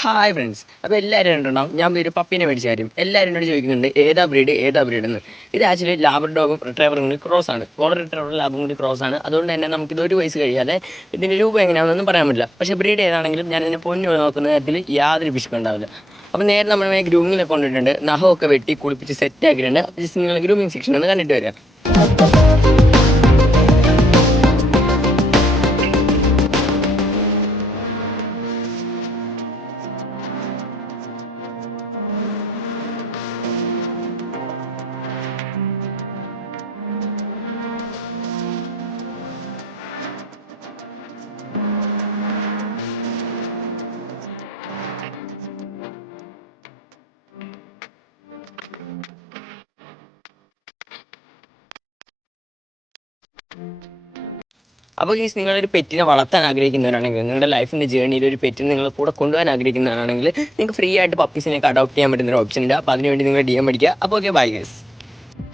Hi friends. അപ്പോൾ എല്ലാവരും കണ്ടിട്ടുണ്ടാവും ഞാൻ ഒരു പപ്പീനെ മേടിച്ച കാര്യം. എല്ലാവരും എന്നോട് ചോദിക്കുന്നുണ്ട് ഏതാ ബ്രീഡ് എന്ന്. ഇത് ആക്ച്വലി ലാബ്രഡോഗും റിട്രൈവറും കൂടി ക്രോസ് ആണ്. ഗോൾഡൻ റിട്രൈവറും ലാബും കൂടി ക്രോസ് ആണ്. അതുകൊണ്ട് തന്നെ നമുക്കിത് ഒരു വയസ്സ് കഴിയാതെ ഇതിൻ്റെ രൂപം എങ്ങനെയാണെന്നൊന്നും പറയാൻ പറ്റില്ല. പക്ഷേ ബ്രീഡ് ഏതാണെങ്കിലും ഞാൻ ഇതിനെ പൊന്നു നോക്കുന്ന കാര്യത്തിൽ യാതൊരു പിശുക്കും ഉണ്ടാവില്ല. അപ്പോൾ നേരെ നമ്മൾ ഗ്രൂമിങ്ങിലൊക്കെ കൊണ്ടിട്ടുണ്ട്. നഖമൊക്കെ വെട്ടി കുളിപ്പിച്ച് സെറ്റ് ആക്കിയിട്ടുണ്ട്. ജസ്റ്റ് നിങ്ങൾ ഗ്രൂമിങ് സെക്ഷൻ ഒന്ന് കണ്ടിട്ട് വരാം. അപ്പോൾ നിങ്ങളൊരു പെറ്റിനെ വളർത്താൻ ആഗ്രഹിക്കുന്നവരാണെങ്കിൽ, നിങ്ങളുടെ ലൈഫിൻ്റെ ജേർണിയിൽ ഒരു പെറ്റിനെ നിങ്ങൾ കൂടെ കൊണ്ടുപോകാൻ ആഗ്രഹിക്കുന്നവരാണെങ്കിൽ, നിങ്ങൾക്ക് ഫ്രീ ആയിട്ട് പപ്പീസിനെയൊക്കെ അഡോപ്റ്റ് ചെയ്യാൻ പറ്റുന്ന ഒരു ഓപ്ഷൻ ഉണ്ട്. അപ്പോൾ അതിനുവേണ്ടി നിങ്ങൾ DM അടിക്കുക. അപ്പോൾ ഓക്കെ, ബൈ ഗൈസ്.